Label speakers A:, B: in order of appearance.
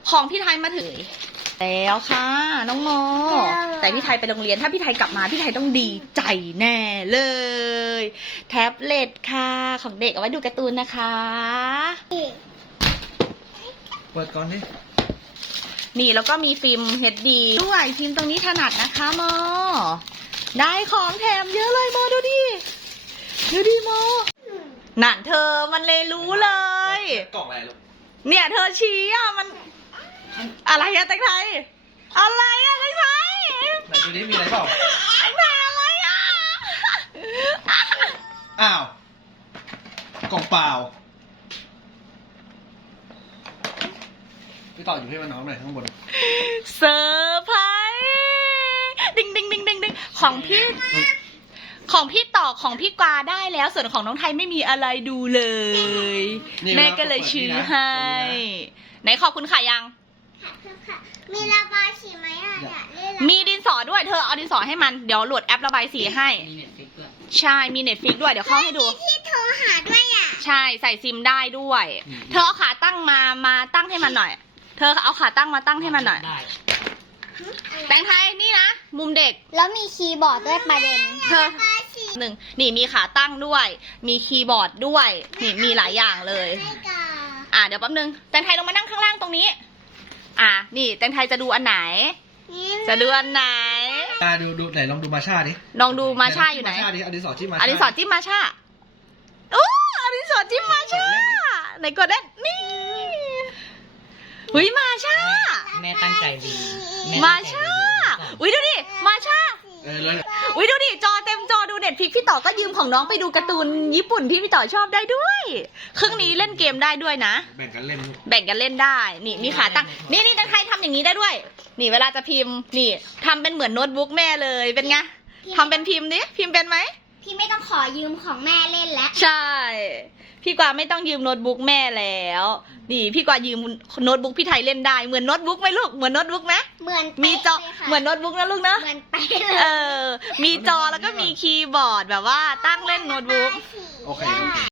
A: ของพี่ไทยมาถึงแล้วค่ะน้องโมแต่พี่ไทยไปโรงเรียนถ้าพี่ไทยกลับมาพี่ไทยต้องดีใจแน่เลยแท็บเล็ตค่ะของเด็กเอาไว้ดูการ์ตูนนะคะ
B: เปิดก่อนดิ
A: นี่แล้วก็มีฟิล์ม HD ด้วยฟิล์มตรงนี้ถนัดนะคะโมได้ของแถมเยอะเลยโมดูดิโมนั่นเธอมันเลยรู้เลย
B: กล่องอะไรลูก
A: เนี่ยเธอชี้อ่ะมันอะไรอะแตงไทยอะไรอะแตงไทย
B: ไหนดูดิมีอะไรเปล่า
A: แตงไทยอะไรอะ
B: อ้าวกล่องเปล่าพี่ต่ออยู่ให้มันน้องหน่อยข้างบน
A: เซอร์ไพรส์ดิงของพี่ต่อของพี่กวาได้แล้วส่วนของน้องไทยไม่มีอะไรดูเลยแม่ก็เลยชื่อให้ไหนขอบคุณค่ะยัง
C: มีระบายสีไหมอ่ะอยากเล่น
A: มีดินสอด้วยเธอเอาดินสอให้มันเดี๋ยวโหลดแอประบายสีให้ใช่มีเน็ตฟิกด้วยเดี๋ยวเข้าให้ดู
C: ที่โทรหาด้วยอ่ะ
A: ใช่ใส่ซิมได้ด้วยเธอเอาขาตั้งมาตั้งให้มันหน่อยเธอเอาขาตั้งมาตั้งให้มันหน่อยแตงไทยนี่นะมุมเด็ก
C: แล้วมีคีย์บอร์ดด้วยประเด็น
A: เธอหนึ่งนี่มีขาตั้งด้วยมีคีย์บอร์ดด้วยนี่มีหลายอย่างเลยเดี๋ยวแป๊บนึงแตงไทยลงมานั่งข้างล่างตรงนี้นี่แตงไทยจะดูอันไหนจะดูอันไหน
B: ดูไหนลองดูมาชาดิ
A: ลองดูมาชาอยู่ไหน
B: มาชาดิอดิศรจิ้มมาชา
A: อดิศรจิ้มมาชาโอ้อดิศรจิ้มมาชาไหนกดได้นี่มาชา
D: แม่ตั้งใจดี
A: มาชาดูดิมาชาดูดิจอเต็มจอดูเน็ตฟิกพี่ต่อก็ยืมของน้องไปดูการ์ตูนญี่ปุ่นที่พี่ต่อชอบได้ด้วยเครื่องนี้เล่นเกมได้ด้วยนะ
B: แบ่งกันเล่น
A: ได้นี่มีขาตั้งนี่แตงไทยทำอย่างนี้ได้ด้วยนี่เวลาจะพิมพ์นี่ทำเป็นเหมือนโน้ตบุ๊กแม่เลยเป็นไงทำเป็นพิมพ์ดิพิมพ์เป็นไหม
C: พี่ไม่ต้องขอยืมของแม่เล่นแล้ว
A: ใช่พี่กวาไม่ต้องยืมโน้ตบุ๊กแม่แล้วนี่พี่กวายืมโน้ตบุ๊กพี่ไทยเล่นได้เหมือนโน้ตบุ๊กไหมลูกเหมือนโน้ตบุ๊กไหม
C: เหมือน
A: มีจอเหมือนโน้ตบุ๊กนะลูกนะ
C: เหมือนไปเลย
A: มีจอแล้วก็มีคีย์บอร์ดแบบว่าตั้งเล่นโน้ตบุ๊ก
B: โอเค